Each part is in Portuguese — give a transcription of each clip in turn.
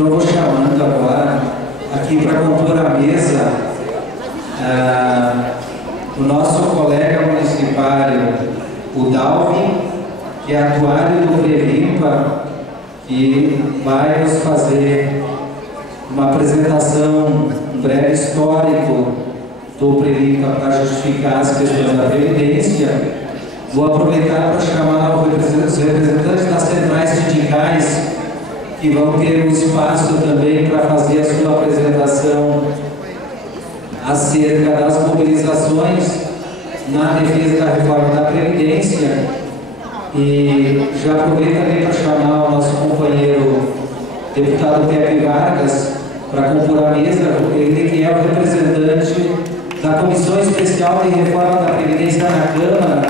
Então eu vou chamando agora aqui para compor a mesa o nosso colega municipário, o Dalvin, que é atuário do Prelimpa, que vai nos fazer uma apresentação, um breve histórico do Prelimpa para justificar as questões da Previdência. Vou aproveitar para chamar os representantes das centrais sindicais, que vão ter um espaço também para fazer a sua apresentação acerca das mobilizações na defesa da reforma da Previdência. E já aproveito também para chamar o nosso companheiro deputado Pepe Vargas para compor a mesa, ele que é o representante da Comissão Especial de Reforma da Previdência na Câmara,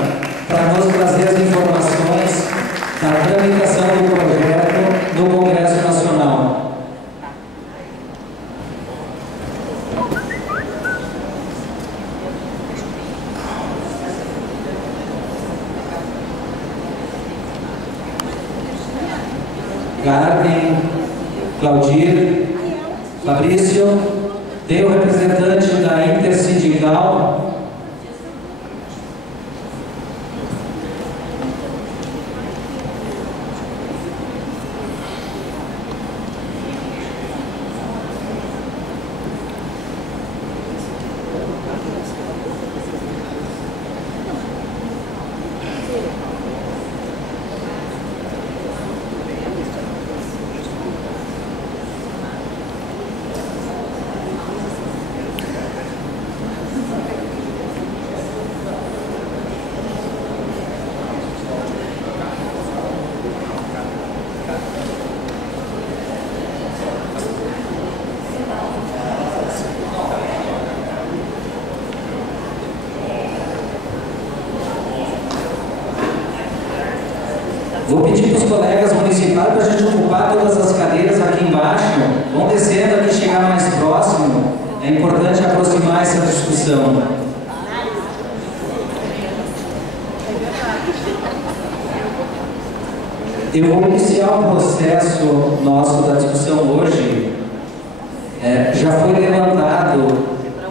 para nos trazer as informações da tramitação do projeto no Congresso Nacional. Carmen, Claudir, Fabrício, tem o representante da Intersindical. Vou pedir para os colegas municipais para a gente ocupar todas as cadeiras aqui embaixo. Vão descendo aqui, chegar mais próximo. É importante aproximar essa discussão. Eu vou iniciar o processo nosso da discussão hoje. Já foi levantado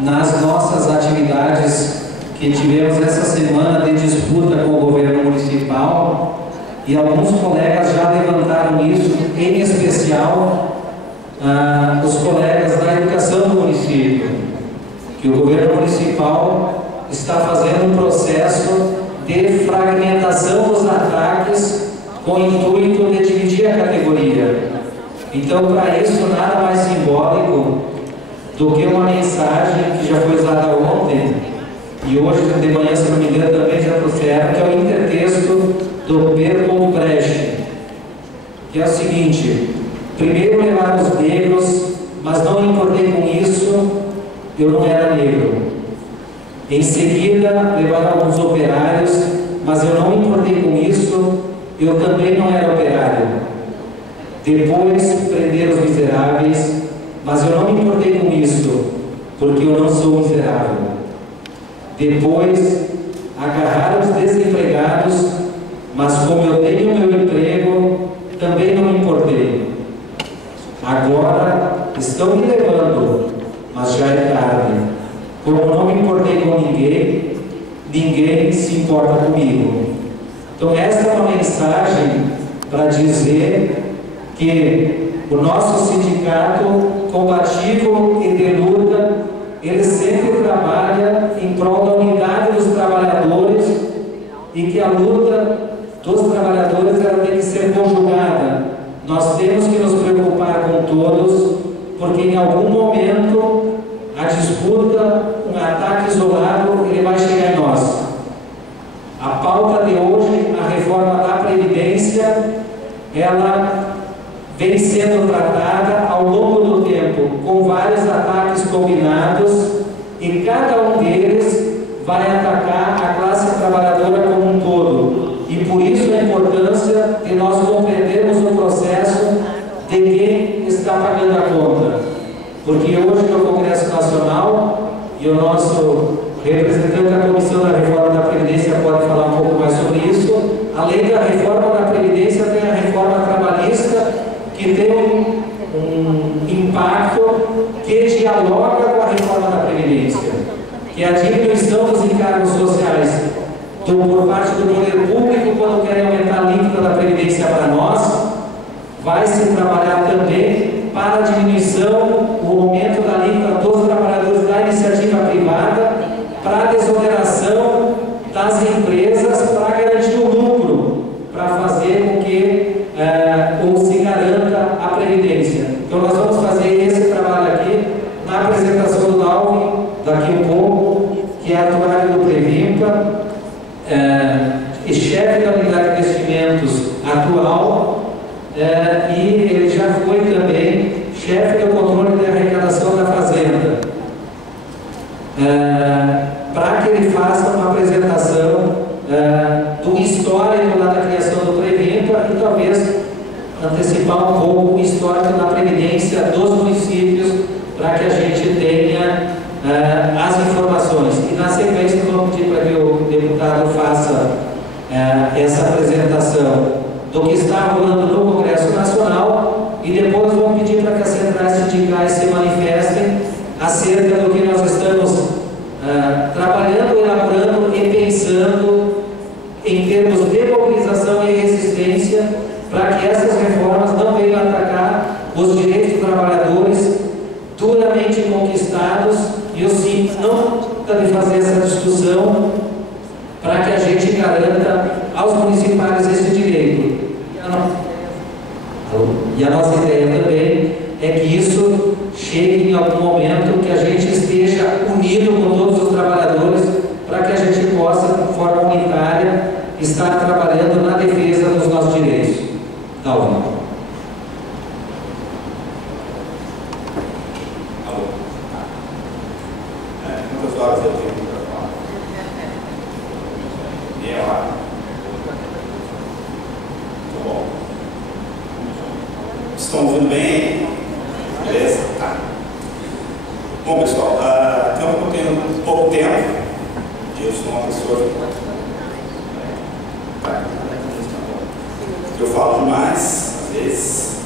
nas nossas atividades que tivemos essa semana de disputa com o governo municipal. E alguns colegas já levantaram isso, em especial os colegas da educação do município, que o governo municipal está fazendo um processo de fragmentação dos ataques com o intuito de dividir a categoria. Então, para isso, nada mais simbólico do que uma mensagem que já foi usada ontem, e hoje de manhã, se não me engano, também já trouxeram, que é o intertexto do Pedro Brecht, que é o seguinte: primeiro levar os negros, mas não me importei com isso, eu não era negro. Em seguida, levar alguns operários, mas eu não me importei com isso, eu também não era operário. Depois, prender os miseráveis, mas eu não me importei com isso, porque eu não sou miserável. Depois, agarrar os desempregados, mas como eu tenho meu emprego, também não me importei. Agora estão me levando, mas já é tarde. Como não me importei com ninguém, ninguém se importa comigo. Então esta é uma mensagem para dizer que o nosso sindicato combativo e de luta, ele sempre trabalha em prol da unidade dos trabalhadores e que a luta dos trabalhadores ela tem que ser conjugada. Nós temos que nos preocupar com todos, porque em algum momento a disputa, um ataque isolado, ele vai chegar em nós. A pauta de hoje, a reforma da Previdência, ela vem sendo tratada ao longo do tempo, com vários ataques combinados, e cada um deles vai atacar a classe trabalhadora como um todo. E por isso a importância de nós compreendermos o processo de quem está pagando a conta. Porque hoje no Congresso Nacional, e o nosso representante da Comissão da Reforma da Previdência pode falar um pouco mais sobre isso, além da reforma da Previdência, tem a reforma trabalhista, que tem um para nós, vai se trabalhar também para a diminuição, o aumento da alíquota dos trabalhadores da iniciativa privada, para a desoneração das empresas, para garantir o lucro, para fazer com que ou se garanta a previdência. Então nós vamos fazer esse trabalho aqui na apresentação do Dalvin, daqui um pouco, que é atuário do Previmpa, e chefe da unidade de investimentos atual, e ele já foi também chefe do controle de arrecadação da Fazenda, para que ele faça uma apresentação do histórico lá da criação do Previmpa e talvez antecipar um pouco o histórico da previdência dos municípios, para que a gente tenha as informações. E na sequência vamos pedir para que o deputado faça essa apresentação do que está rolando no Congresso Nacional, e depois vamos pedir para que as centrais sindicais se manifestem acerca do que nós estamos trabalhando, elaborando e pensando em termos de mobilização e resistência, para que essas reformas não venham atacar os direitos dos trabalhadores duramente conquistados, e o SIM não deve fazer essa discussão para que a gente garanta aos municipais esse direito. E a nossa ideia também é que isso chegue em algum momento que a gente esteja unido com todos os trabalhadores, para que a gente possa, de forma unitária, estar trabalhando na defesa dos nossos direitos. Dalvin. Quantas horas eu tenho para falar? Meia hora. Tá bom. Estão ouvindo bem? Beleza? Tá. Bom, pessoal, então eu tenho pouco tempo. Eu sou uma pessoa. Eu falo demais, às vezes.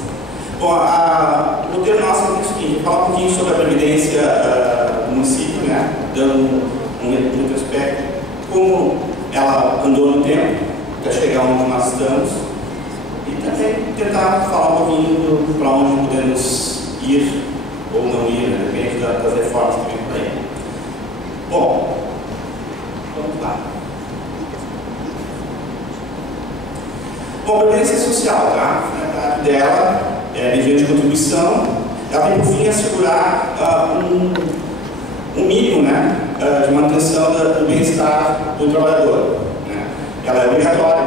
Bom, o roteiro nosso é o seguinte: falar um pouquinho sobre a previdência do município, né? Dando um retrospecto, como ela andou no tempo, até chegar onde nós estamos, e também tentar falar um pouquinho para onde podemos ir ou não ir, né? Depende das reformas que vem por aí. Bom, vamos lá. Bom, a previdência social, tá? A verdade dela é mediante contribuição, ela tem por fim assegurar um mínimo, né, de manutenção do bem-estar do trabalhador, né? Ela é obrigatória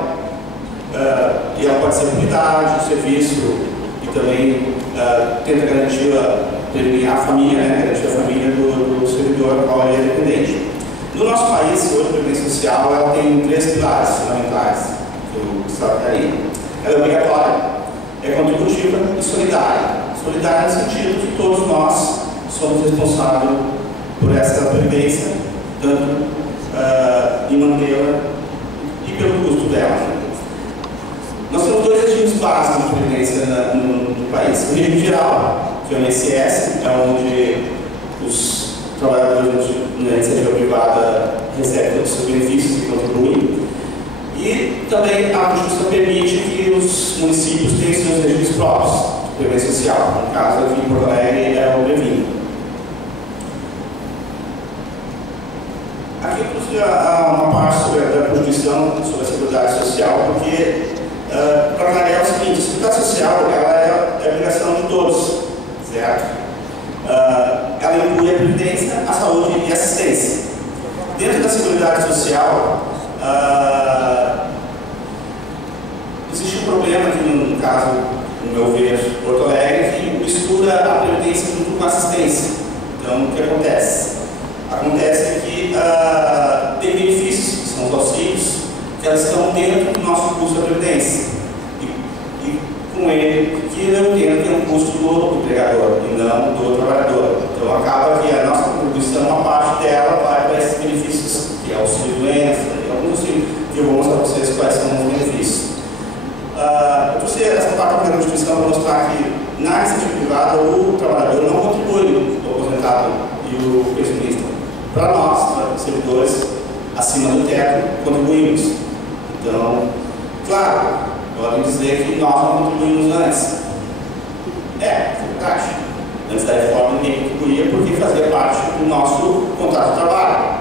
e ela pode ser publicidade, serviço, e também tenta garantir a família, né, garantir a família do servidor ao qual ele é dependente. No nosso país, hoje, a previdência social ela tem 3 pilares fundamentais. Ela é obrigatória, é contributiva e solidária. Solidária no sentido que todos nós somos responsáveis por essa previdência, tanto em mantê-la e pelo custo dela. Nós temos 2 regimes básicos de previdência no país. O regime geral, que é o INSS, é onde os trabalhadores na iniciativa privada recebem todos os seus benefícios e contribuem. E também a Constituição permite que os municípios tenham seus regimes próprios de previdência social. No caso, aqui em Porto Alegre é o Previm. Aqui eu trouxe uma parte sobre a Constituição, sobre a Seguridade Social, porque para clarear é o seguinte: a Seguridade Social ela é a obrigação de todos, certo? Ela inclui a previdência, a saúde e a assistência. Dentro da Seguridade Social, existe um problema aqui, no caso, no meu ver, Porto Alegre, que mistura a previdência junto com a assistência. Então, o que acontece? Acontece que tem benefícios, que são os auxílios, que elas estão dentro do nosso custo da previdência. E com ele, que eu entendo que é um custo do empregador e não do trabalhador. Então, acaba que a nossa contribuição, uma parte dela vai para esses benefícios, que é o auxílio doença, e alguns que eu vou mostrar para vocês quais são os benefícios. Eu trouxe essa parte da Constituição para mostrar que na iniciativa privada o trabalhador não contribui, o aposentado e o pensionista. Para nós, servidores acima do teto, contribuímos. Então, claro, Podem dizer que nós não contribuímos antes. É verdade. Antes da reforma ninguém contribuía porque fazia parte do nosso contrato de trabalho.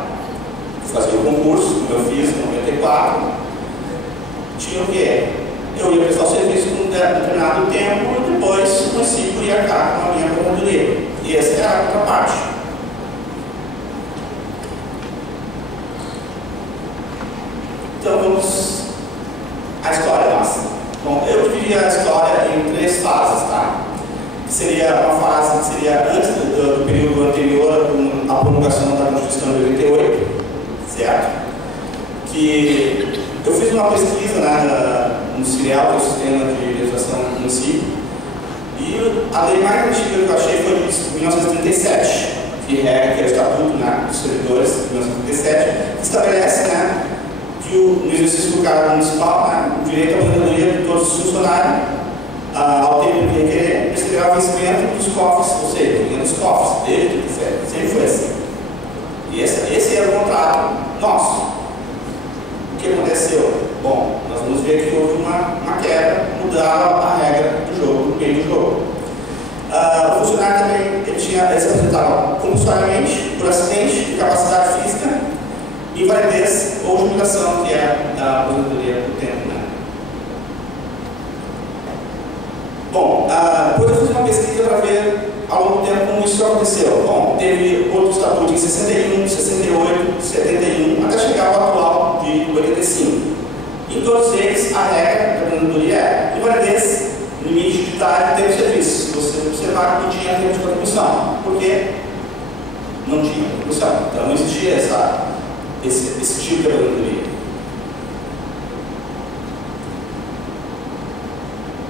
Fazia o concurso, como eu fiz em 94, tinha o quê? Eu ia prestar o serviço por um determinado tempo e depois o município ia arcar com a minha aposentadoria. E essa era a contraparte. Então vamos à história nossa. Bom, eu dividiria a história em 3 fases, tá? Seria uma fase que seria antes do período anterior à promulgação da Constituição de 88, certo? Que eu fiz uma pesquisa, né, no CIREL, que é o Sistema de Legislação do Município, e a lei mais antiga que eu achei foi de 1937, que regra, que é o Estatuto, né, dos Servidores de 1937, que estabelece, né, que no exercício do cargo municipal, né, o direito à aposentadoria de todos os funcionários, ao tempo de requerer, receberá o vencimento dos cofres, ou seja, dinheiro dos cofres, desde 1937, sempre foi assim. E esse era o contrato nosso. O que aconteceu? Bom, nós vamos ver que houve uma quebra, mudaram a regra do jogo, no meio do jogo. O funcionário também ele se aposentava compulsoriamente por acidente, incapacidade física, invalidez ou jubilação, que é a aposentadoria por tempo, né? Bom, depois eu fiz uma pesquisa para ver ao longo do tempo como isso aconteceu. Bom, teve outro estatuto em 61, 68, 71, até chegar ao atual de 85. Em todos eles, a regra da aposentadoria é invalidez, limite de idade e tempo de serviço. Se você observar que não tinha tempo de contribuição, porque não tinha contribuição. Então não existia esse tipo de aposentadoria.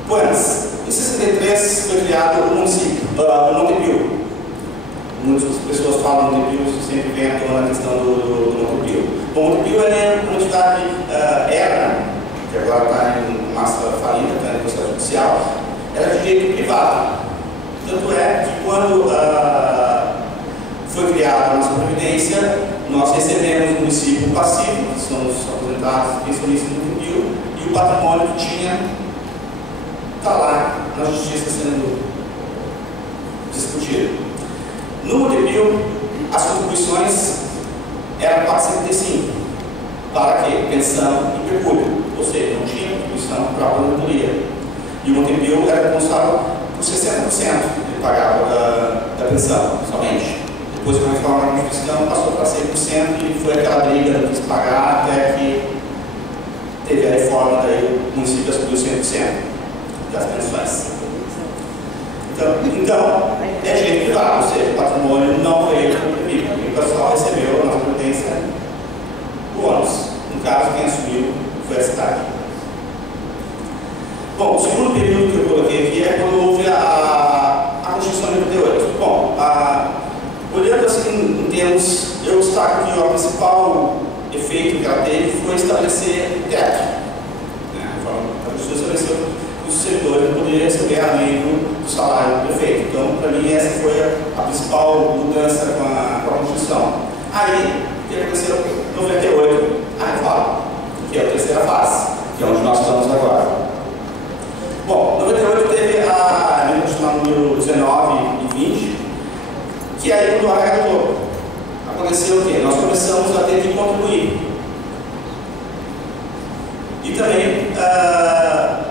Pois, em 63 foi criado o município, o Montepio. Muitas pessoas falam Montepio, sempre vem à tona a questão do Montepio. O Montepio é uma entidade, que agora está em massa falida, está em processo judicial, era de direito privado. Tanto é que quando foi criada a nossa previdência, nós recebemos no município passivo, que são os aposentados pensionistas do Montepio, e o patrimônio que tinha está lá na justiça sendo discutido. No Montepio, as contribuições eram 475. Para quê? Pensão e pecúlio. Ou seja, não tinha contribuição para a aposentadoria. E o Montepio era responsável por 60%. Ele pagava da pensão somente. Depois, com a reforma da Constituição, passou para 100% e foi aquela briga de pagar até que teve a reforma, daí o município assumiu 100% das pensões. Então, é direito privado, ou seja, o patrimônio não veio para o público, e o pessoal recebeu a nossa previdência o ônus. No caso, quem assumiu foi a cidade. Bom, o segundo período que eu coloquei aqui é quando houve a Constituição de 88. Bom, olhando assim em termos, eu destaco que o principal efeito que ela teve foi estabelecer o teto. A Constituição estabeleceu que os servidores poderiam receber além do salário do prefeito. Então, para mim, essa foi a principal mudança com a Constituição. Aí, o que aconteceu em 98? A reforma, que é a terceira fase, que é onde nós estamos agora. Bom, em 98 teve a lei constitucional número 19 e 20, que aí mudou a regra do jogo. Aconteceu o quê? Nós começamos a ter que contribuir. E também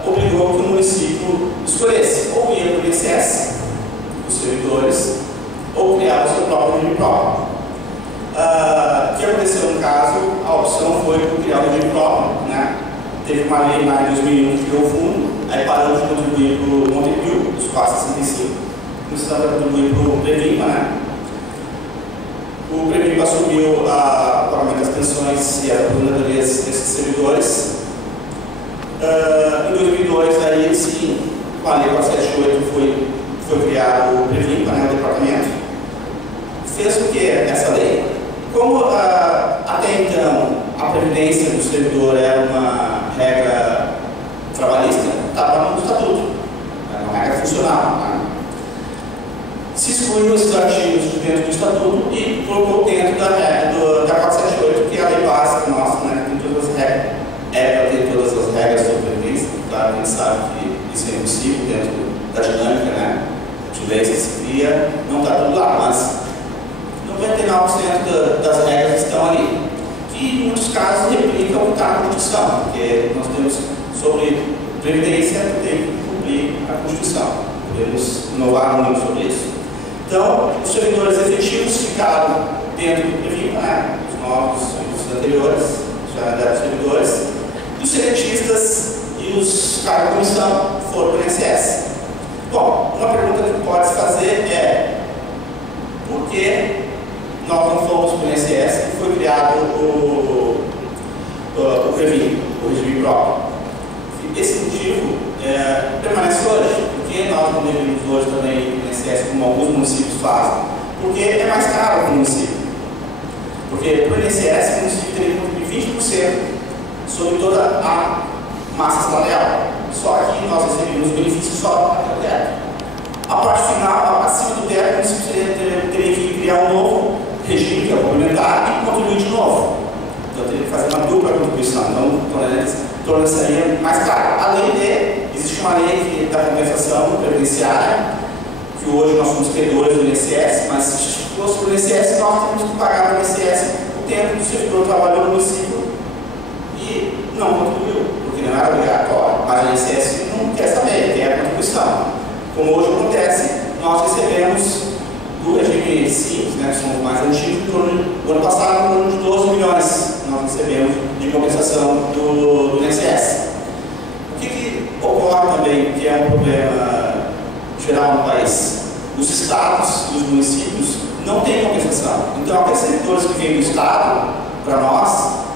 obrigou que o município escolhesse ou ia para o INSS, os servidores, ou criar o seu próprio regime próprio. O que aconteceu no caso? A opção foi por criar o regime próprio, né? Teve uma lei lá em 2001 que criou o fundo, aí paramos de contribuir para o Montepio, dos 465, começamos a contribuir para o Previmpa, né? O Previmpa assumiu o pagamento das pensões e as aposentadorias desses servidores. Em 2002, aí sim, com a lei 478 foi criado o Previmpa, né, o departamento. Fez o que essa lei? Como até então a previdência do servidor era uma regra trabalhista, estava no estatuto, era uma regra funcional. Tá? Se excluiu esses artigos de dentro do estatuto e colocou dentro da regra da 478, que é a lei básica nossa, né, que tem todas as regras, para ter todas as regras sobre previdência, claro que a gente sabe que isso é impossível dentro da dinâmica, né? De leis que se cria, não está tudo lá, mas 99% das regras estão ali, que em muitos casos replicam o que está na Constituição, porque nós temos sobre previdência, tem que cumprir a Constituição, podemos inovar muito sobre isso. Então, os servidores efetivos ficaram dentro do Previmpa, né? Os novos, os anteriores, já eram servidores, e os sedentistas e os caras da comissão foram para o INSS. Bom, uma pergunta que pode se fazer é: por que nós não fomos para o INSS e foi criado o Previmpa, o regime próprio? Esse motivo permanece hoje. Por que nós não devemos hoje também ir para o INSS, como alguns municípios fazem? Porque é mais caro para o município. Porque para o INSS, o município teria que contribuir 20% sobre toda a massa salarial. Só que nós recebemos benefícios só até o teto. A parte final, acima do teto, o município teria que criar um novo regime, que é complementar, e contribuir de novo. Então teria que fazer uma dupla contribuição. Então, tornaria mais caro. Além de, existe uma lei da compensação previdenciária, que hoje nós somos credores do INSS, mas se fosse para o INSS, nós temos que pagar no INSS o tempo que o servidor trabalhou no município e não contribuiu, porque não era obrigatório. Mas o INSS não quer saber, quer a contribuição. Como hoje acontece, nós recebemos do regime simples, né, que são os mais antigos, no ano passado, em torno de 12 milhões nós recebemos de compensação do INSS. O que ocorre também, que é um problema geral no país? Os estados e os municípios não têm compensação. Então, aqueles servidores que vêm do estado, para nós,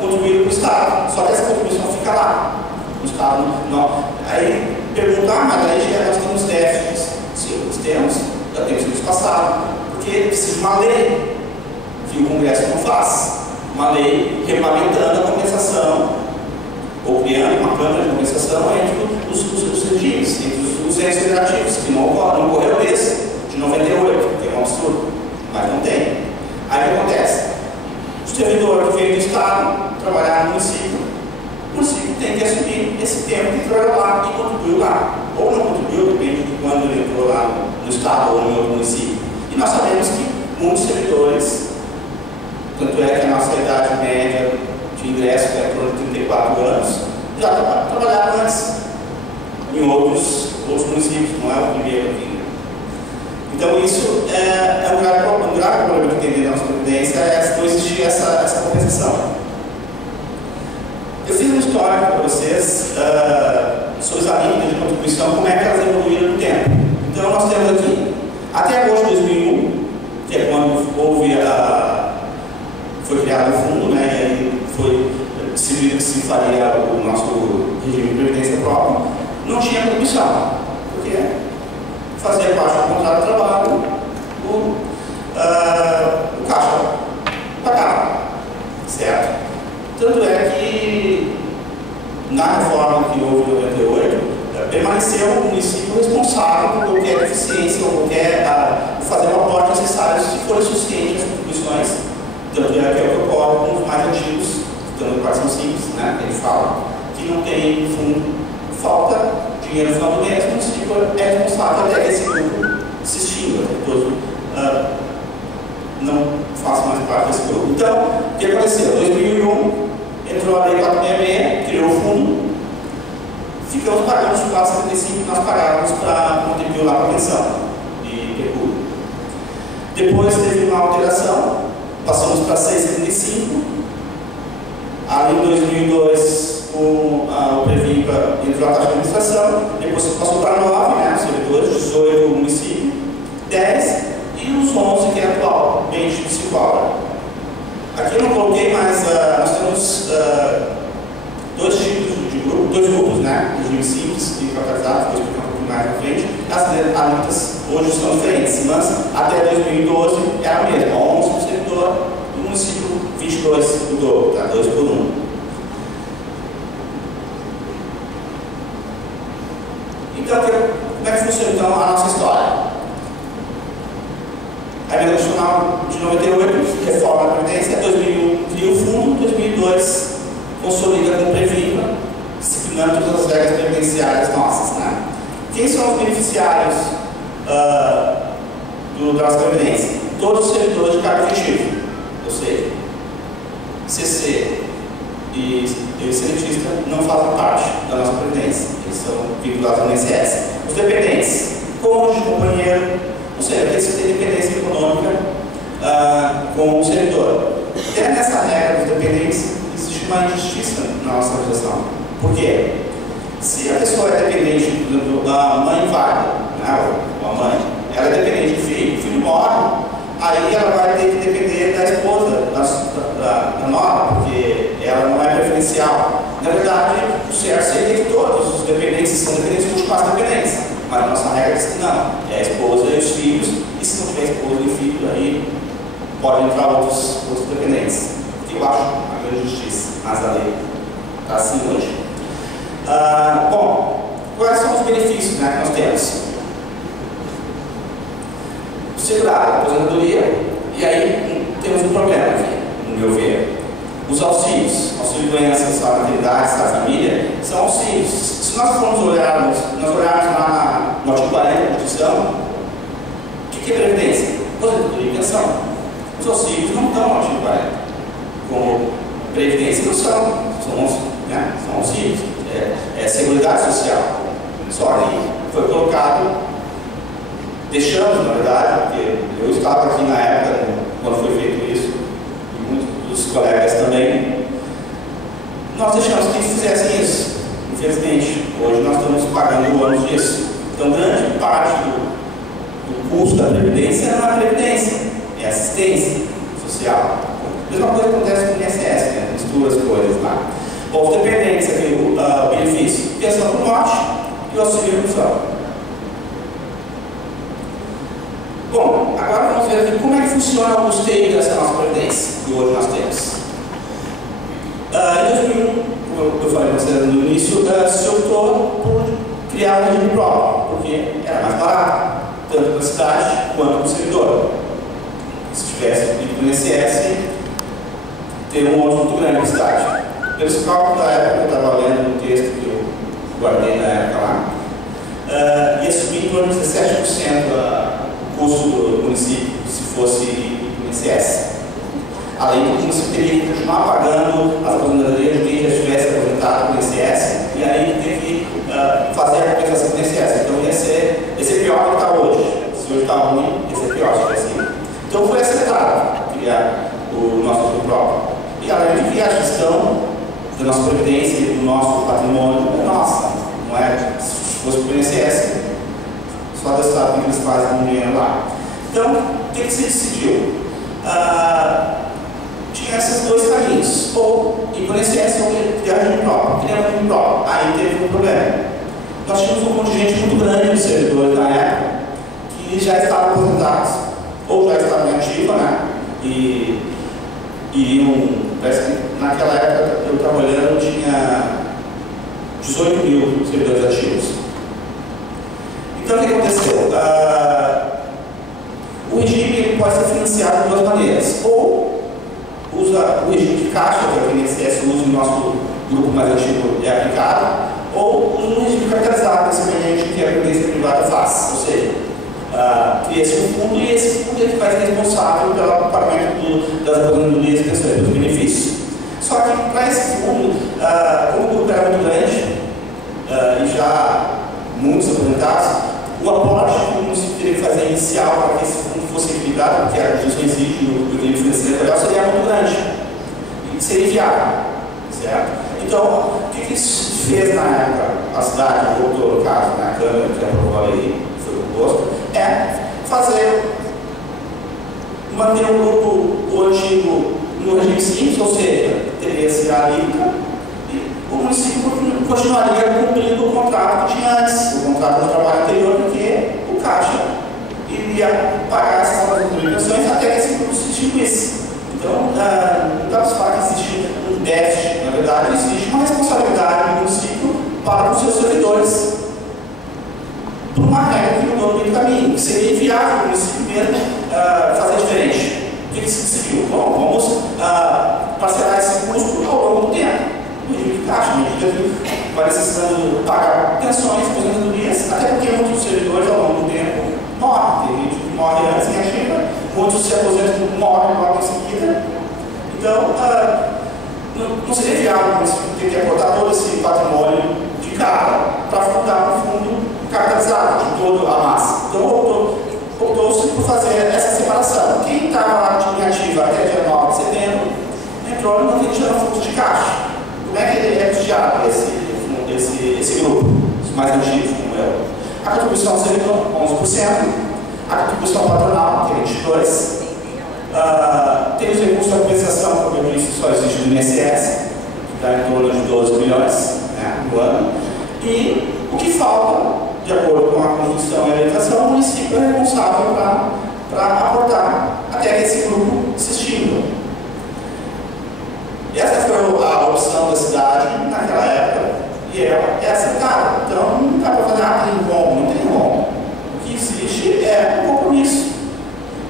contribuíram para o estado. Só que essa contribuição fica lá. O estado não. Aí pergunta, mas aí nós temos déficits. Sim, nós temos, já temos isso passado. Porque precisa de uma lei que o Congresso não faz. Uma lei regulamentando a compensação, ou criando uma câmara de compensação entre os regimes, entre os entes federativos, que não ocorreu esse, de 98, que é um absurdo, mas não tem. Aí o que acontece? O servidor que veio do Estado trabalhar no município, o município tem que assumir esse tempo que trabalhou lá e contribuiu lá. Ou não contribuiu, depende de quando ele entrou lá no Estado ou no outro município. E nós sabemos que muitos servidores, tanto é que a nossa idade média de ingresso é em torno de 34 anos, já trabalharam antes em outros municípios, não é o primeiro aqui. Então isso é um grave problema que tem dentro da nossa previdência, é não existir essa compensação. Eu fiz uma história para vocês sobre as alíquotas de contribuição, como é que elas evoluíram no tempo. Então nós temos aqui, até agosto de 2001, que é quando foi criado o fundo, né, e aí foi decidido que se faria o nosso regime de previdência próprio, não tinha contribuição, porque fazia parte do contrato de trabalho, o caixa pagava, certo? Tanto é que na reforma que houve em 98, permaneceu o município responsável por qualquer deficiência ou qualquer fazer o aporte necessário se for suficiente as contribuições. Tanto é que ocorre com os mais antigos, tanto no são simples, né? Eles falam que não tem fundo, falta dinheiro no final do mês, o município é responsável até que esse grupo se extinga, todos não façam mais parte desse grupo. Então, o que aconteceu? Em 2001, entrou a Lei 466, criou o fundo, ficamos pagando os 475 que nós pagávamos para contribuir lá para a pensão de recurso. Depois teve uma alteração, passamos para 675. Ali em 2002, o Previmpa entrou a taxa de administração, depois passou para 9, né, os servidores, 18 o município, 10 e os 11 que é atual, bem desigual. Aqui eu não coloquei, mas nós temos dois tipos de grupos, dois grupos, né, regime simples e capitalizado, vou explicar um pouquinho mais na frente. As alíquotas hoje são diferentes, mas até 2012 era a mesma, 11 por servidor, do município 22 do dobro, tá? 2 por 1. Então, como é que funciona então a nossa história? A emenda constitucional de 98, reforma da Previdência, 2001 cria o fundo, 2002 consolida com o Previmpa, se ensinando todas as regras previdenciárias nossas, né? Quem são os beneficiários da nossa previdência? Todos os servidores de cargo efetivo, ou seja, CC e cientista não fazem parte da nossa previdência, eles são vinculados ao INSS. Os dependentes, cônjuge, companheiro, ou seja, aqueles que têm dependência econômica com o servidor. Até nessa regra dos dependentes existe uma injustiça na nossa legislação. Por quê? Se a pessoa é dependente, por exemplo, da mãe válida, né, ou a mãe, ela é dependente do filho, o filho morre, aí ela vai ter que depender da esposa, da nora, porque ela não é preferencial. Na verdade, o certo seria que todos os dependentes são dependentes dos quatro dependentes, mas a nossa regra diz que não, é a esposa e os filhos, e se não tiver esposa e filho, aí podem entrar outros dependentes. Que eu acho a grande justiça, mas a lei está assim hoje. Bom, quais são os benefícios, né, que nós temos? Segurado, aposentadoria, e aí temos um problema aqui, no meu ver. Os auxílios, auxílio de doença, saúde, maternidade, saúde, família, são auxílios. Se nós formos olharmos lá no artigo 40 da Constituição, o que é previdência? Aposentadoria e pensão. Os auxílios não estão no artigo 40. Como previdência não são auxílios. É seguridade social. Só aí foi colocado, deixamos, na verdade, porque eu estava aqui na época, quando foi feito isso, e muitos dos colegas também, nós deixamos que fizessem isso. Infelizmente, hoje nós estamos pagando o ônus disso. Então, grande parte do custo da previdência não é previdência, é assistência social. A mesma coisa acontece com o INSS, né? Mistura as coisas lá. Bom, os dependentes aqui, o benefício, pensão por morte e o auxílio de função. Bom, agora vamos ver aqui como é que funciona o custeio dessa nossa previdência que hoje nós temos. Em 2001, como eu falei para vocês no início, se optou por criar um regime próprio, porque era mais barato, tanto para a cidade quanto para o servidor. Se tivesse ido para o INSS, teria um ônus muito grande na cidade. Pelos cálculos da época, eu estava lendo um texto que eu guardei na época lá, ia subir em torno de 17% o custo do município se fosse para o INSS. Além do que você teria que continuar pagando as aposentadorias de quem já estivesse aposentado com o INSS, e aí ter que fazer a compensação do INSS. Então ia ser pior do que está hoje. Se hoje está ruim, ia ser pior se tivesse. Então foi acertado criar o nosso grupo próprio. E além de que a gestão da nossa previdência e do nosso patrimônio é nossa, não é? Se fosse para o INSS, só Deus sabe o que eles fazem com o dinheiro lá. Então, o que se decidiu? Tinha esses dois caminhos, ou ir para o INSS ou criar regime próprio. Criar regime próprio, aí teve um problema. Nós tínhamos um contingente muito grande de servidores na época que já estavam aposentados, ou já estavam em ativa, né? Parece que naquela época eu trabalhando tinha 18 mil servidores ativos. Então o que aconteceu? O regime ele pode ser financiado de duas maneiras. Ou usa o regime de caixa, que é o INSS usa no nosso grupo mais antigo é aplicado, ou usa um regime capitalizado, semelhante que a previdência privada faz. Ou seja, cria-se um fundo e esse fundo é que vai ser responsável pelo pagamento das aposentadorias e pensões, dos benefícios. Só que para esse fundo, como o grupo era muito grande e já muitos aposentados, o aporte que o município teria que fazer inicial para que esse fundo fosse equilibrado, porque a justiça exige no equilíbrio financeiro, seria muito grande e seria viável, certo? Então, o que isso fez na época? A cidade voltou, no caso, na Câmara, que aprovou a lei, foi proposto, manter o grupo, o antigo, no regime simples, ou seja, teria-se a alíquota e o município continuaria cumprindo o contrato que tinha antes, o contrato do trabalho anterior, porque o Caixa iria pagar essas contribuições até que esse grupo se extinguisse. Então, não dá para falar que existe um déficit, na verdade, existe uma responsabilidade do município para os seus servidores, por uma regra que mudou no meio do caminho, que seria inviável o município mesmo fazer diferente. O que se decidiu? Bom, vamos parcelar esse custo ao longo do tempo. No regime de caixa, à medida que vai necessitando pagar pensões, aposentadorias, até porque muitos servidores ao longo do tempo morrem. Tem gente que morre antes em ativa, muitos se aposentam e morrem logo em seguida. Então, não seria viável ter que aportar todo esse patrimônio de cara para fundar um fundo capitalizado de toda a massa. Então, optou-se por fazer essa separação. Quem estava em ativa até dia 9 de setembro entrou no que chama fluxo de caixa. Como é que ele é custeado esse grupo? Os mais antigos, como eu. A contribuição do servidor, 11%. A contribuição patronal, que é 22%. Tem os recursos de compensação, como eu disse, só existe no INSS, que dá em torno de 12 bilhões, né, no ano. E o que falta, de acordo com a Constituição e a legislação, o município é responsável para aportar até que esse grupo se extinga. Essa foi a opção da cidade naquela época e ela é aceitada. Então não dá para fazer tem rombo, não tem rombo. O que existe é um compromisso.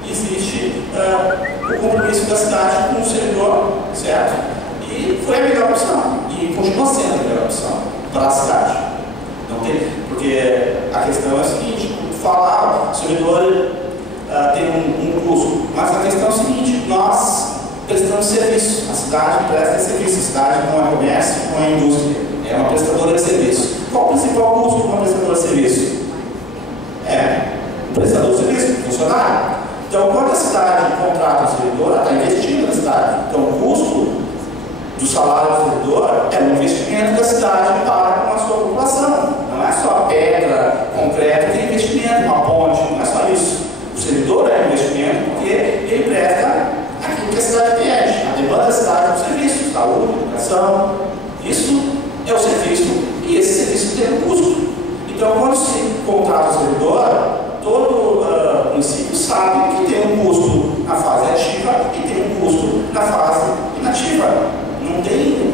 Existe o compromisso da cidade com o servidor, certo? E foi a melhor opção. E continua sendo a melhor opção para a cidade. Não tem, porque a questão é a seguinte, falar, o servidor tem um custo, mas a questão é a seguinte, nós prestamos serviço, a cidade presta serviço, a cidade não é comércio, não é indústria, é uma prestadora de serviço. Qual o principal custo de uma prestadora de serviço? É o prestador de serviço, o funcionário. Então, quando a cidade contrata um servidor, ela está investindo na cidade. Então, o custo do salário do servidor é um investimento que a cidade para com a sua população. Não é só pedra, concreto, tem investimento, uma ponte, não é só isso. O servidor é um investimento porque ele presta aquilo que a cidade pede, a demanda da cidade do serviço, saúde, educação. Isso é o serviço e esse serviço tem um custo. Então, quando se contrata o servidor, todo município sabe que tem um custo na fase ativa e tem um custo na fase inativa. Não tem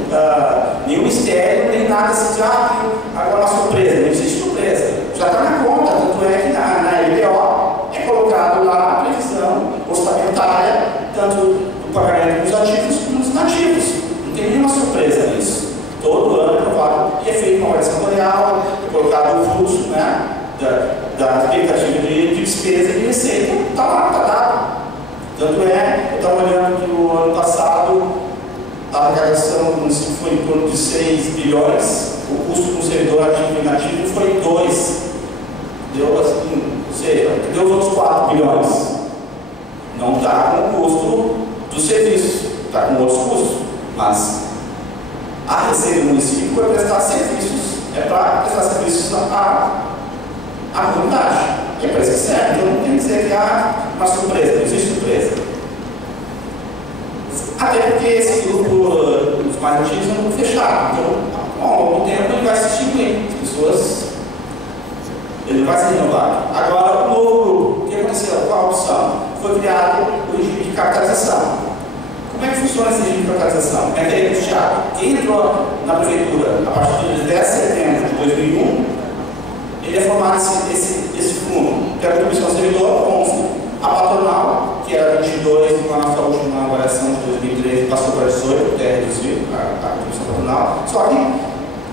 nenhum mistério, nem nada assim de agora uma surpresa, não existe surpresa. Já está na conta, tanto é que na LBO é colocado lá a previsão orçamentária, tanto do pagamento dos ativos como dos inativos. Não tem nenhuma surpresa nisso. Todo ano é aprovado e é feito uma avaliação salarial, é colocado o fluxo, né, da expectativa de despesa e de receita, está lá, está dado. Tanto é, eu estava olhando que no ano passado a arrecadação do município foi em torno de 6 bilhões, o custo do servidor ativo e inativo foi 2. Deu assim, ou seja, deu os outros 4 bilhões. Não está com o custo do serviço, está com outros custos. Mas a receita do município é prestar serviços, é para prestar serviços à comunidade. É para isso que serve. Então não tem que dizer que há uma surpresa, não existe surpresa. Até porque esse grupo, os mais antigos, é um grupo fechado. Então, ao longo do tempo, ele vai se extinguir. As pessoas. Ele vai se renovar. Agora, o novo grupo, o que aconteceu? Qual a opção? Foi criado o regime de capitalização. Como é que funciona esse regime de capitalização? Como é que ele é custeado? Quem entrou na prefeitura a partir de 10 de setembro de 2001, ele é formado esse fundo, que é a contribuição servidor, 11. A patronal, que era 22, com a nossa última avaliação de 2013, passou para 18, até reduzir a contribuição patronal. Só que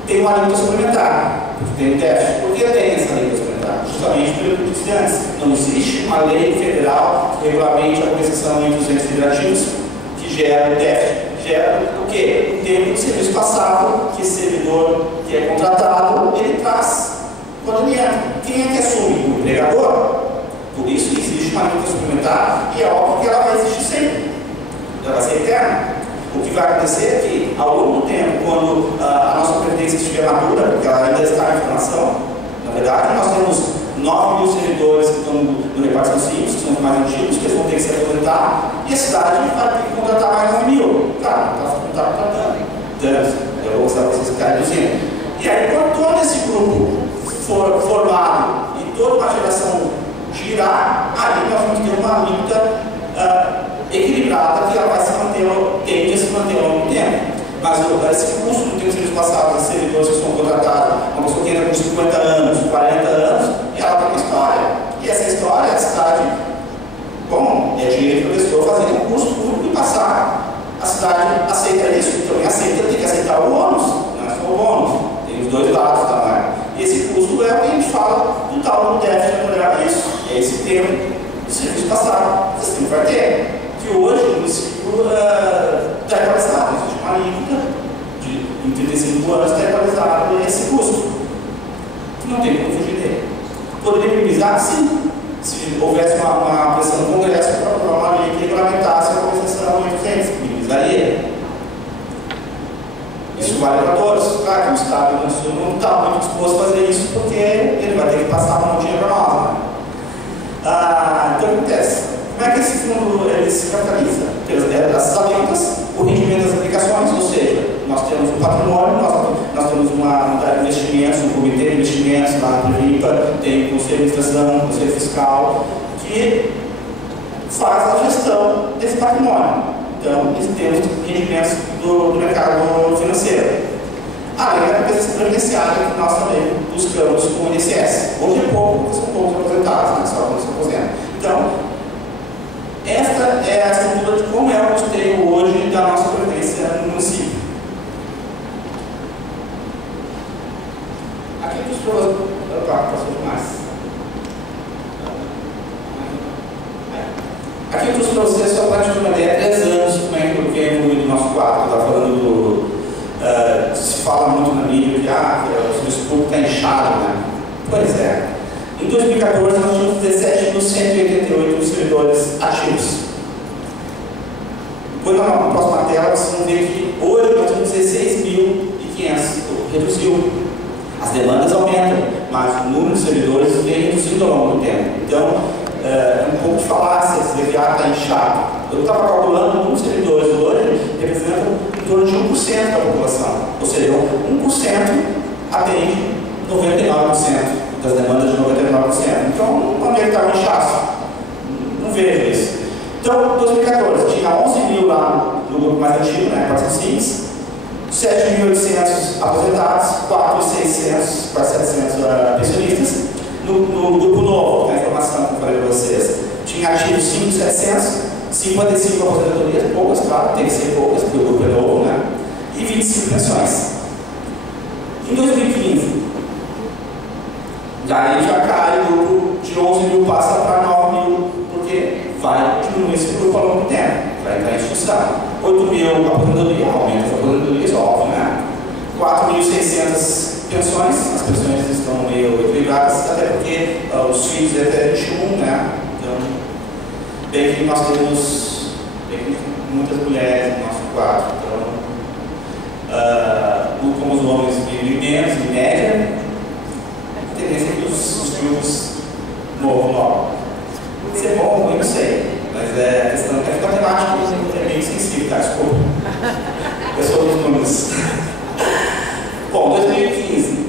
tem uma alíquota suplementar, porque tem déficit. Por que tem essa alíquota suplementar? Justamente pelo que eu disse antes. Não existe uma lei federal que regulamente a compensação entre os entes federativos que gera o déficit. Gera o quê? O tempo de serviço passado, que esse servidor que é contratado, ele traz quando ele entra. Quem é que assume? O empregador. Por isso existe uma alíquota suplementar e é óbvio que ela vai existir sempre. Ela vai ser eterna. O que vai acontecer é que, ao longo do tempo, quando a nossa previdência estiver madura, porque ela ainda está em formação, na verdade, nós temos 9 mil servidores que estão no repartição simples, que são os mais antigos, que eles vão ter que se aposentar, e a cidade vai ter que contratar mais 9 mil. Claro, não está contratando. Eu vou mostrar para vocês que está reduzindo. E aí, quando todo esse grupo for formado e toda uma geração girar, aí nós vamos ter uma alíquota equilibrada que ela vai se manter, tende a se manter ao longo do tempo. Mas esse custo do tempo de serviço passado, os servidores que são contratados, uma pessoa que entra com 50 anos, 40 anos, e ela tem uma história. E essa história, a cidade, bom, é dinheiro que o investidor fazer um custo público e passar. A cidade aceita isso, então quem aceita tem que aceitar o ônus, não é só o bônus. Tem os dois cálculo do déficit apoderado isso. E é esse termo do serviço passado. Você sempre vai ter. Que hoje o município está equalizado. Existe uma alíquota em 35 anos está equalizado esse custo. Não tem como fugir dele. Poderia minimizar? Sim. Se houvesse uma pressão no Congresso para aprovar uma lei que regulamentasse a compensação entre eles, minimizaria. Isso vale para todos. Claro que o Estado não está muito disposto a fazer isso porque ele vai ter que passar uma notinha para nós. Né? Então, o que acontece? Como é que esse fundo ele se capitaliza? Pelas alíquotas, o rendimento das aplicações, ou seja, nós temos um patrimônio, nós temos uma unidade de investimentos, um comitê de investimentos, lá na Previpa, tem o Conselho de Administração, o Conselho Fiscal, que faz a gestão desse patrimônio. Então, temos rendimentos do mercado financeiro. Além da compensação previdenciária que nós também buscamos com o INSS. Hoje é pouco, são poucos aposentados, né? Só quando se aposentam. Então, esta é a estrutura de como é o custeio hoje da nossa previdência no município. Aqui eu trouxe. Passou demais. Aqui eu trouxe para vocês só para ter uma ideia, 3 anos como é que vem evoluindo o nosso quadro. Está falando do. Se fala muito na mídia que o serviço público está inchado, né? Pois é. Em 2014, nós tínhamos 17.188 servidores ativos. Depois, na próxima tela, vocês vão ver que hoje nós temos 16.500. Reduziu. As demandas aumentam, mas o número de servidores vem reduzindo ao longo do tempo. Então, é um pouco de falácia dizer que está inchado. Eu estava calculando que o número de servidores hoje representa em torno de 1% da população. Ou seja, 1% atende 99%. Das demandas de 99%. Então, onde é que está o inchaço? Não vejo isso. Então, em 2014, tinha 11 mil lá no grupo mais antigo, né, 405, 7.800 aposentados, 4.600, quase 700 pensionistas. No grupo novo, que é a informação que eu falei para vocês, tinha ativos 5.700, 55 aposentadorias, poucas, claro, tem que ser poucas, porque o grupo é novo, né? E 25 pensões. Em 2015, daí já cai o grupo de 11 mil, passa para 9 mil, porque vai diminuir esse grupo ao longo do tempo, vai entrar em extinção. 8 mil aposentadoria, aumenta as aposentadorias, óbvio, né? 4.600 pensões, as pensões estão meio equilibradas, até porque os filhos é até 21, né? Então, bem que nós temos muitas mulheres no nosso quadro, então, como os homens vivem menos, em média, a tendência é que os grupos novos. Se é bom ou ruim, eu não sei, mas a questão é que a matemática é meio sensível, tá? Desculpa. Eu sou dos números. Bom, 2015,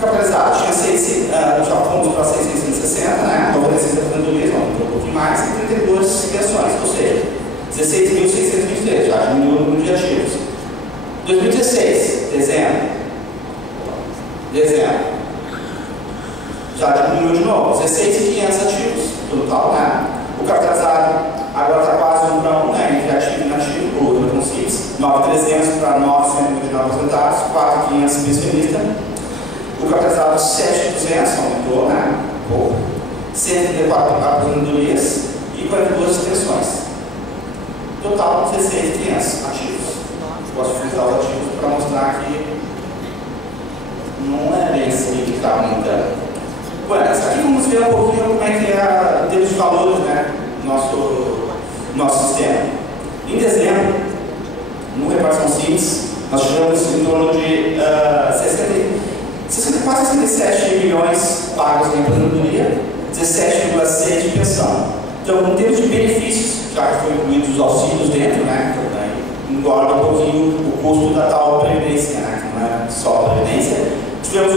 capitalizado, tinha já fomos para 660, né? 96 aposentadorias, um pouquinho mais, e 32 pensões, ou seja, 16.623, já diminuiu o número de ativos. 2016, dezembro, já diminuiu de novo, 16.500 ativos, total, né? O capitalizado agora está quase 1 para 1, né? Entre ativo e inativo, o retorno simples, 9.300 para 9.199 aposentados, 4.500 pensionistas. O capitalizado 7.200, aumentou, né? Pouco. 134 aposentadorias e 42 pensões. Total, 16.500 ativos. Gosto de frisar os ativos para mostrar que não é bem assim que está aumentando. Bueno, aqui vamos ver um pouquinho como é que é em termos de valores, né? Nosso sistema. Em dezembro, no repartição simples, nós tivemos em torno de quase 67 milhões pagos em aposentadoria, 17,6 de pensão. Então, em termos de benefícios, já que foram incluídos os auxílios dentro, né? Engorda um pouquinho o custo da tal previdência, né? Que não é só a previdência. Tivemos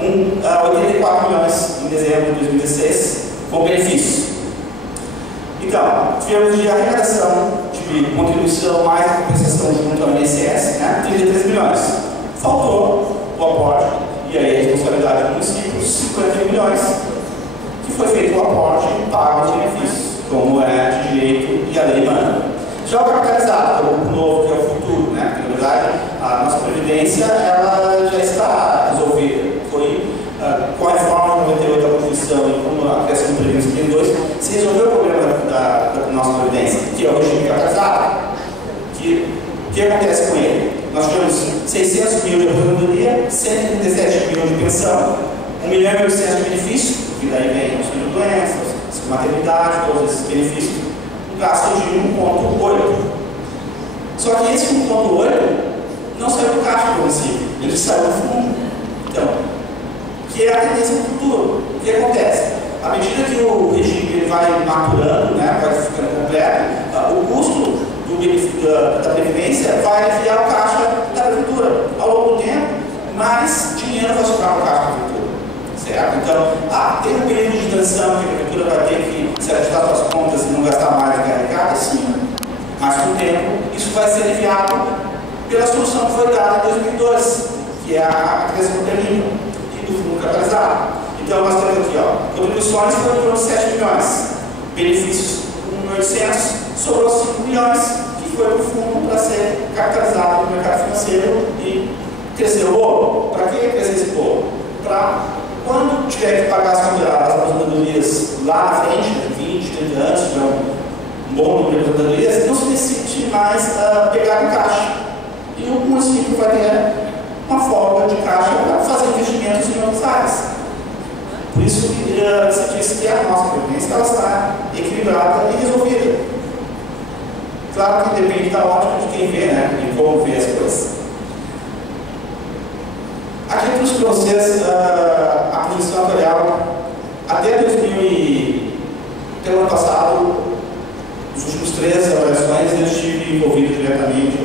84 milhões em dezembro de 2016 com benefícios. Então, tivemos de arrecadação de contribuição mais a compensação junto ao INSS, né? 33 milhões. Faltou o aporte, e aí a responsabilidade do município, 50 milhões, que foi feito o aporte e pago os benefícios, como é de direito e a lei manda. Já o capitalizado, o grupo novo, que é o futuro, né? Porque, na verdade, a nossa previdência ela já está resolvida. Foi com a reforma de 98 da Constituição previndo 72, se resolveu o problema da nossa previdência, que é o regime capitalizado. O que acontece com ele? Nós tivemos 600 mil de aposentadoria, 137 mil de pensão, 1 milhão e 800 de benefício, que daí vem auxílio de doenças, maternidade, todos esses benefícios, um gasto de 1,8. Só que esse 1,8 não saiu do caixa do município, ele saiu do fundo. Então, que é a tendência do futuro. O que acontece? À medida que o regime ele vai maturando, né, vai ficando completo, o custo da Previdência vai aliviar o caixa da Prefeitura. Ao longo do tempo, mais dinheiro vai sobrar para o caixa da Prefeitura. Certo? Então, tem um período de transição que a Prefeitura vai ter que se ajustar suas contas e não gastar mais do que arrecada, sim. Mas com o tempo, isso vai ser aliviado pela solução que foi dada em 2002, que é a criação do terreno e do fundo capitalizado. Então, nós temos aqui, contribuições foram em torno de 7 milhões, benefícios 1.800, sobrou 5 milhões, que foi para o fundo para ser capitalizado no mercado financeiro e crescer o bolo. Para que crescer esse bolo? Para quando tiver que pagar as aposentadorias lá na frente, 20, 30 anos, tiver um bom número de aposentadorias, não se necessite mais pegar no caixa. E o município vai ter uma folga de caixa para fazer investimentos em outras áreas. Por isso que se diz que a nossa previdência ela está equilibrada e resolvida. Claro que depende da ótica de quem vê, né? E como vê as coisas. Aqui eu trouxe para vocês a posição atuarial até até o ano passado, nos últimos 3 avaliações eu estive envolvido diretamente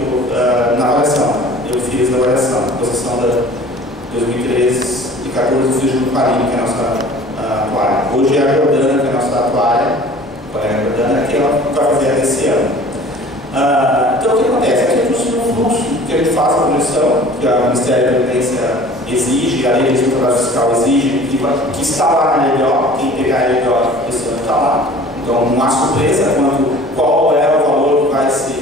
na avaliação. Eu fiz a avaliação, a posição da 2013 e 2014 eu fiz junto com a Aline, que é a nossa atuária. Hoje é a Jordana, que é a nossa atuária, a Jordana, que ela vai fazer esse ano. Então, o que acontece? Aqui é o fluxo que a gente faz a projeção, que o Ministério da Previdência exige, a Lei de Responsabilidade Fiscal exige, que está lá na LDO, quem pegar a LDO esse ano está lá. Então, não há surpresa qual é o valor que vai se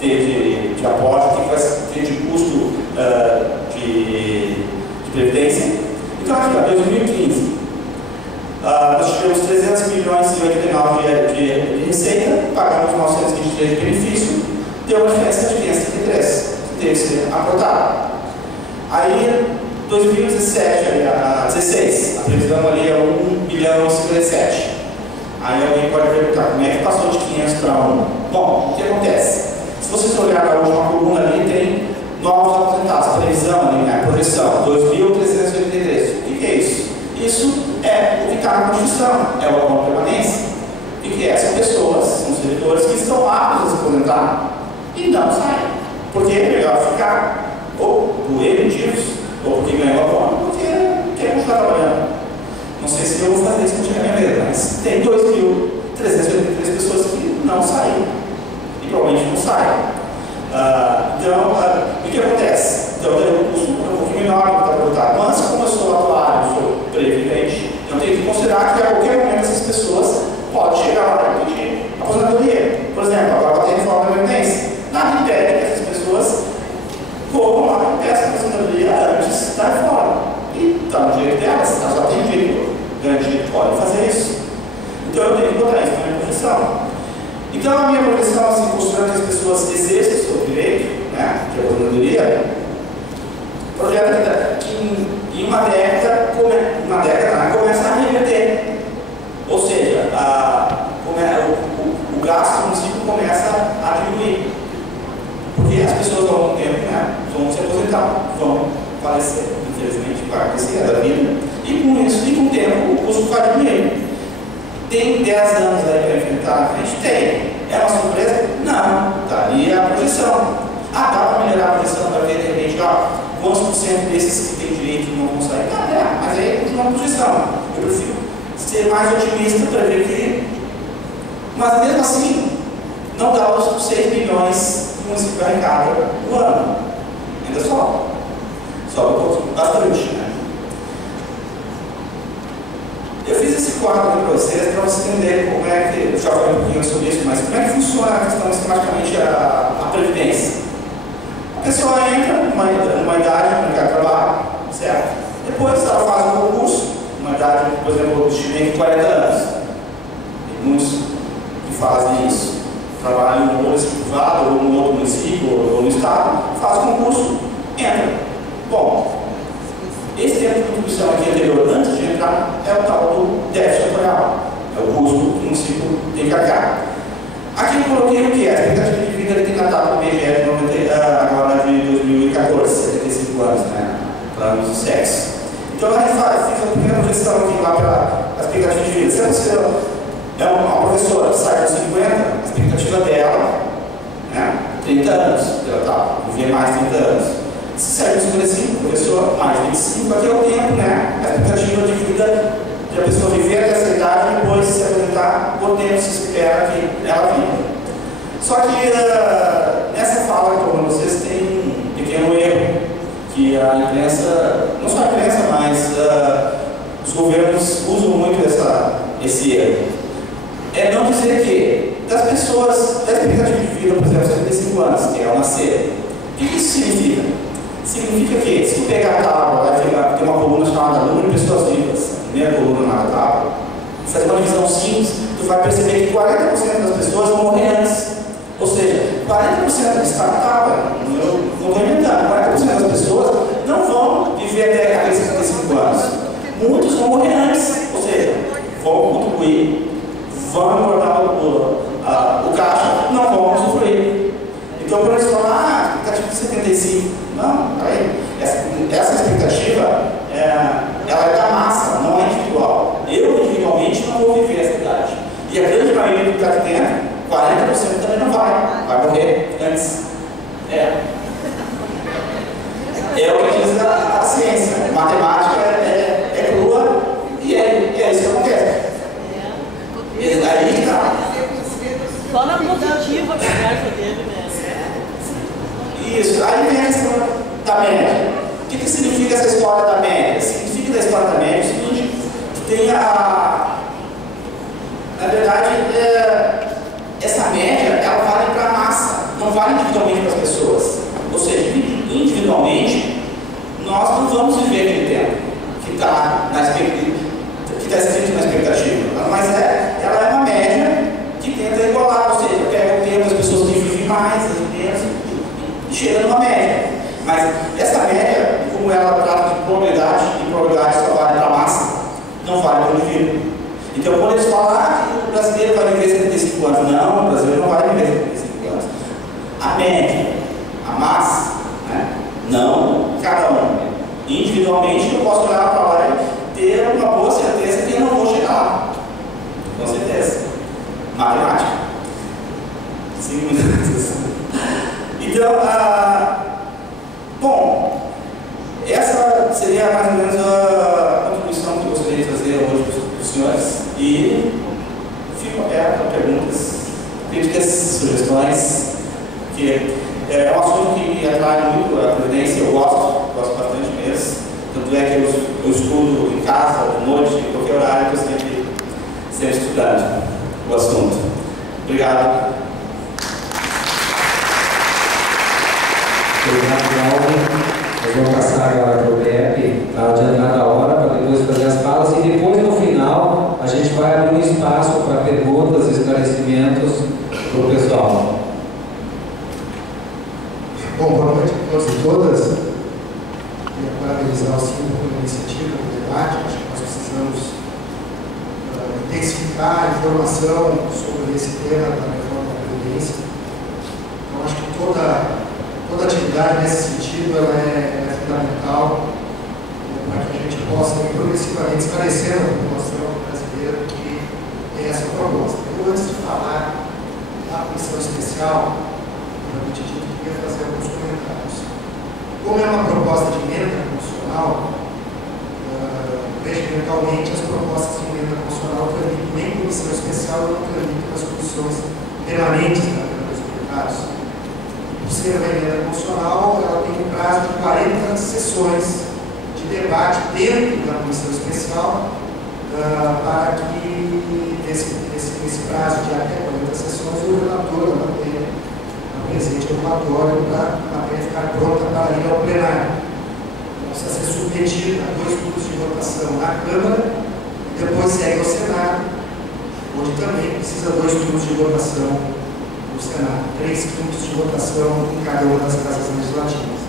ter de aporte, o que vai se ter de custo de previdência. Então, aqui, em 2015, nós tivemos 300 milhões e 89 de receita, pagamos 923 de benefício, deu uma diferença de 533, que teve que ser aportado. Aí, 2017, a 16, a previsão ali é 1 bilhão e 57. Aí alguém pode perguntar, como é que passou de 500 para 1? Bom, o que acontece? Se vocês olharem a última coluna ali, tem novos aposentados, previsão ali, né? Projeção, 2.383. O que é isso? Isso é o que está na Constituição, é o abono de permanência. O que é? São pessoas, são servidores que estão aptos a se aposentar e não saem. Porque é melhor ficar ou por emitidos, ou porque ganhou abono, porque quer continuar trabalhando. Não sei se eu vou fazer isso contigo na minha vida, mas tem 2.383 pessoas que não saíram e provavelmente não saem. Então, o que acontece? Então, eu custo um pouquinho menor do que está aportado. Mas, como eu sou atuário, sou previdente, eu tenho que considerar que a qualquer momento essas pessoas podem chegar lá e pedir aposentadoria. Por exemplo, agora tem reforma da Previdência. Nada impede que essas pessoas corram lá e peçam aposentadoria antes da reforma. E está no direito delas, elas só têm direito garantido, podem fazer isso. Então, eu tenho que botar isso na minha projeção. Então, a minha projeção, assim, considerando que as pessoas exerçam o seu direito, né, que é a aposentadoria, projeta que em uma década começa a reverter. Ou seja, o gasto do município começa a diminuir. Porque as pessoas ao longo do tempo, né, vão se aposentar, vão falecer, infelizmente, vai acontecer da vida. E com isso, e com o tempo, o custo vai diminuir. Tem 10 anos aí para enfrentar na frente? Tem. É uma surpresa? Não. Está ali a projeção. Dá para melhorar a projeção para ver, de repente, quantos por cento desses que têm direito não vão sair? Mas aí continua a projeção. Eu prefiro ser mais otimista para ver que. Mas mesmo assim, não dá os 6 milhões que o município arrecada no ano. Ainda sobra. Sobra bastante, né? Eu fiz esse quadro aqui para vocês entenderem como é que, eu já falei um pouquinho sobre isso, mas como é que funciona a questão sistematicamente a previdência. A pessoa entra numa idade no mercado de trabalho, certo? Depois ela faz um concurso, uma idade, por exemplo, de 40 anos. muitos que fazem isso. Trabalham em um município privado, ou no outro município, ou no estado, faz concurso, entra. Bom, esse tempo de contribuição aqui anterior, antes de entrar, é o tal do déficit tutorial. É o custo que o município tem que arcar. Aqui eu coloquei o que é? A expectativa de vida que tem datado no IBGE agora de 2014, 75 anos, né? Para anos do sexo. Então a gente fiz a primeira projeção aqui lá pela expectativa de vida. Se você é uma professora que sai dos 50, a expectativa dela, né? 30 anos, ela tá, vivia mais de 30 anos. Se sai dos 55, professor, mais 25, aqui é o tempo, né? A expectativa de vida de a pessoa viver até essa idade e depois se aposentar, por tempo se espera que ela viva. Só que nessa fala que eu estou com vocês tem um pequeno erro, que a imprensa, não só a imprensa, mas os governos usam muito esse erro. É não dizer que das pessoas, da expectativa de vida, por exemplo, 75 anos, que é ao nascer, o que isso significa? Significa que, se tu pegar a tábua, vai ter uma coluna chamada número de pessoas vivas, a primeira coluna na tábua, fazer uma divisão simples, tu vai perceber que 40% das pessoas vão morrer antes. Ou seja, 40% está na tábua, eu não estou inventando, 40% das pessoas não vão viver até aqueles 75 anos. Muitos vão morrer antes, ou seja, vão contribuir, vão engordar o caixa, não vão usufruir. Então, quando eles falam, expectativa de 75, não, peraí, essa expectativa, ela é da massa, não é individual. Eu, individualmente, não vou viver essa idade. E a grande maioria do que está aqui dentro, 40% também não vai morrer antes. É o que diz a ciência. A matemática é crua e é isso que acontece. Aí está. Só na positiva a conversa dele, né? Isso, aí vem a questão da média. O que significa essa história da média? Significa da história da média o seguinte, que tem na verdade, essa média, ela vale para a massa, não vale individualmente para as pessoas. Ou seja, individualmente, nós não vamos viver aquele tempo que está escrito na expectativa. Mas ela é uma média que tenta igualar, ou seja, pega o tempo das pessoas que vivem mais, as menos, e chega numa média. Mas essa média, como ela trata de probabilidade, e probabilidade só vale para a massa, não vale para o indivíduo. Então, quando eles falam que o brasileiro vai viver 75 anos, não, o brasileiro não vai viver 75 anos. A média, a massa, né? Não cada um. Individualmente, eu posso olhar para lá e ter uma boa certeza que eu não vou chegar lá. Com certeza. Matemática. 5 minutos. Então, bom, essa seria mais ou menos a contribuição que eu gostaria de trazer hoje para os senhores. E fico aberto a perguntas, críticas, sugestões, que é um assunto que me atrai muito a previdência, eu gosto bastante mesmo. Tanto é que eu estudo em casa, de noite, em qualquer horário, que eu sempre estudando o assunto. Obrigado. Obrigado, Cláudio. Nós vamos passar agora para o Pepe, para adiantar a hora, para depois fazer as falas, e depois, no final, a gente vai abrir um espaço para perguntas e esclarecimentos para o pessoal. Bom, boa noite a todos e todas. Queria parabenizar o Síndico pela iniciativa, pelo debate. Acho que nós precisamos intensificar a informação sobre esse tema da reforma da Previdência. Então, acho que toda atividade nesse sentido ela é fundamental para que a gente possa ir progressivamente esclarecendo a população brasileira que tem essa proposta. Eu, antes de falar da comissão especial, eu queria fazer alguns comentários. Como é uma proposta de emenda constitucional, regimentalmente as propostas de emenda constitucional tramitam nem em comissão especial e não tramitam nas comissões permanentes da Câmara dos Deputados. Por ser uma emenda constitucional, ela tem um prazo de 40 sessões de debate dentro da comissão especial, para que nesse prazo de até 40 sessões o relator apresente o relatório para a matéria ficar pronta para ir ao plenário. Então, precisa ser submetido a 2 turnos de votação na Câmara e depois segue ao Senado, onde também votação no Senado, 3/5 de votação em cada uma das casas legislativas.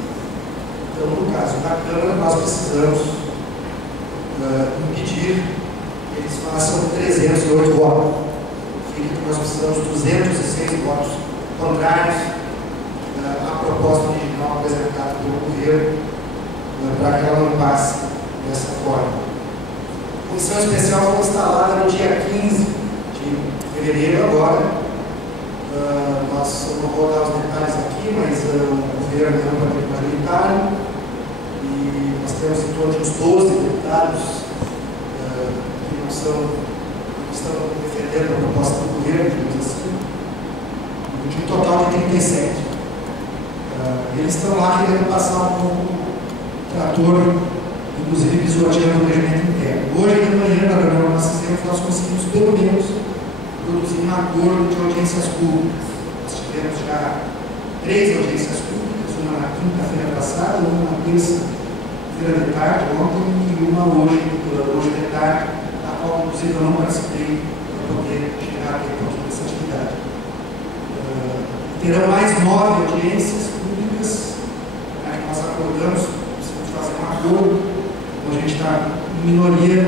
Então, no caso da Câmara, nós precisamos impedir que eles façam 308 votos. Significa que nós precisamos de 206 votos contrários à proposta original apresentada pelo governo para que ela não passe dessa forma. A comissão especial foi instalada no dia 15 de fevereiro agora. Nós não vou dar os detalhes aqui, mas o governo é um majoritário e nós temos em torno de uns 12 deputados que não estão defendendo a proposta do governo, digamos assim, de um total de 37. Eles estão lá querendo passar um trator, inclusive pisoteando o regimento interno. Hoje de manhã, na reunião que nós fizemos, nós conseguimos pelo menos produzir um acordo de audiências públicas. Nós tivemos já 3 audiências públicas, uma na quinta-feira passada, uma na terça-feira de tarde, ontem, e uma hoje de tarde, a qual inclusive eu não participei para poder chegar aqui nessa atividade. Terão mais 9 audiências públicas, que nós acordamos, precisamos fazer um acordo, como a gente está em minoria,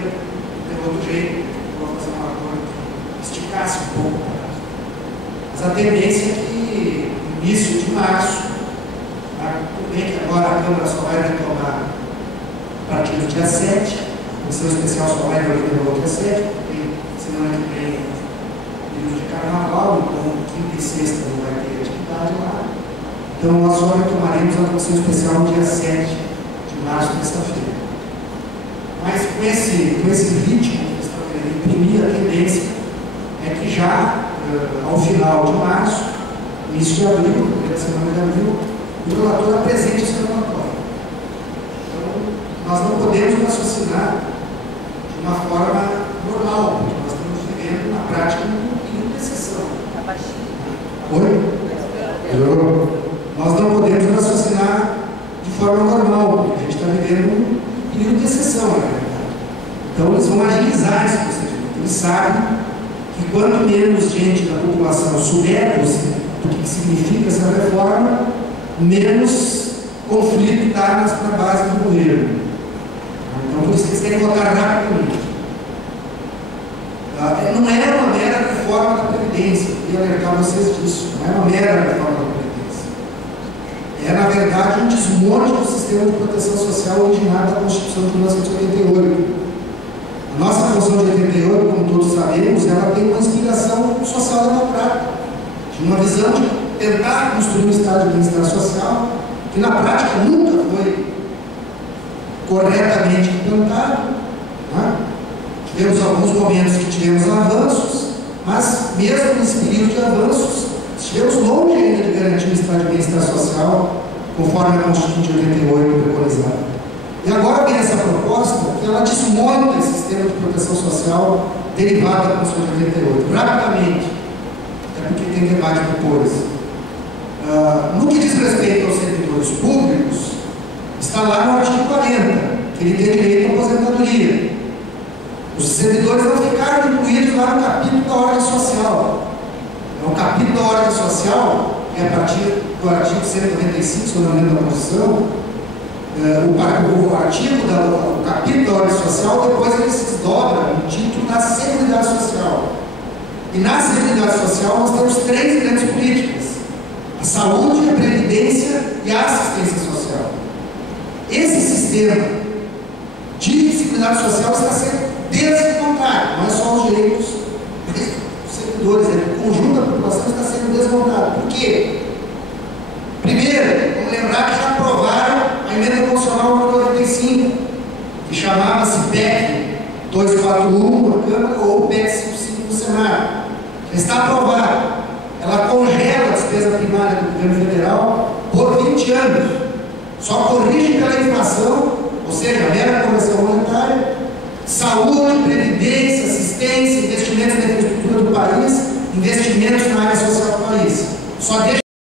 tem outro jeito, vou fazer um acordo que esticasse um pouco. Mas a tendência é que, no início de março, tudo bem que agora a Câmara só vai retomar a partir do dia 7, a Comissão Especial só vai retomar no dia 7, porque semana que vem período de carnaval, então quinta e sexta não vai ter atividade lá. Então nós só retomaremos a Comissão Especial no dia 7 de março, terça-feira. Mas com esse ritmo que estão querendo imprimir, a tendência é que já ao final de março, início de abril, primeira semana de abril, o relator apresente esse relatório. Então, nós não podemos raciocinar de uma forma normal, porque nós estamos vivendo na prática um período de exceção. Oi? Melhorou? Nós não podemos raciocinar de forma normal, porque a gente está vivendo um período de exceção, na verdade. Então, eles vão agilizar esse procedimento. Eles sabem que quanto menos gente da população souber do que significa essa reforma, menos conflito está na base do governo. Então, por isso que eles querem votar rapidamente. Não é uma mera reforma da Previdência, eu queria alertar vocês disso. Não é uma mera reforma da Previdência. É, na verdade, um desmonte do sistema de proteção social originado da Constituição de 1988. A nossa Constituição de 88, como todos sabemos, ela tem uma inspiração social-democrática, de uma visão de tentar construir um Estado de bem-estar social, que na prática nunca foi corretamente implantado. Né? Tivemos alguns momentos que tivemos avanços, mas mesmo nesse período de avanços, estivemos longe ainda de garantir um Estado de bem-estar social, conforme a Constituição de 88 preconizava. E agora vem essa proposta que ela desmonta esse sistema de proteção social derivado da Constituição de 88, rapidamente, até porque tem debate depois. No que diz respeito aos servidores públicos, está lá no artigo 40, que ele tem direito à aposentadoria. Os servidores não ficaram incluídos lá no capítulo da ordem social. É o capítulo da ordem social, que é a partir do artigo 195, se eu não me engano, da Constituição. O capítulo da ordem social, depois ele se desdobra no título da Seguridade Social. E na Seguridade Social nós temos 3 grandes políticas: a saúde, a previdência e a assistência social. Esse sistema de Seguridade Social está sendo desmontado, não é só os direitos dos servidores, o conjunto da população está sendo desmontado. Por quê? Primeiro, vamos lembrar que já aprovaram a emenda constitucional número 95, que chamava-se PEC 241 na Câmara ou PEC 55 no Senado. Já está aprovada. Ela congela a despesa primária do governo federal por 20 anos. Só corrige pela inflação, ou seja, a mera correção monetária, saúde, previdência, assistência, investimentos na infraestrutura do país, investimentos na área social do país. Só deixa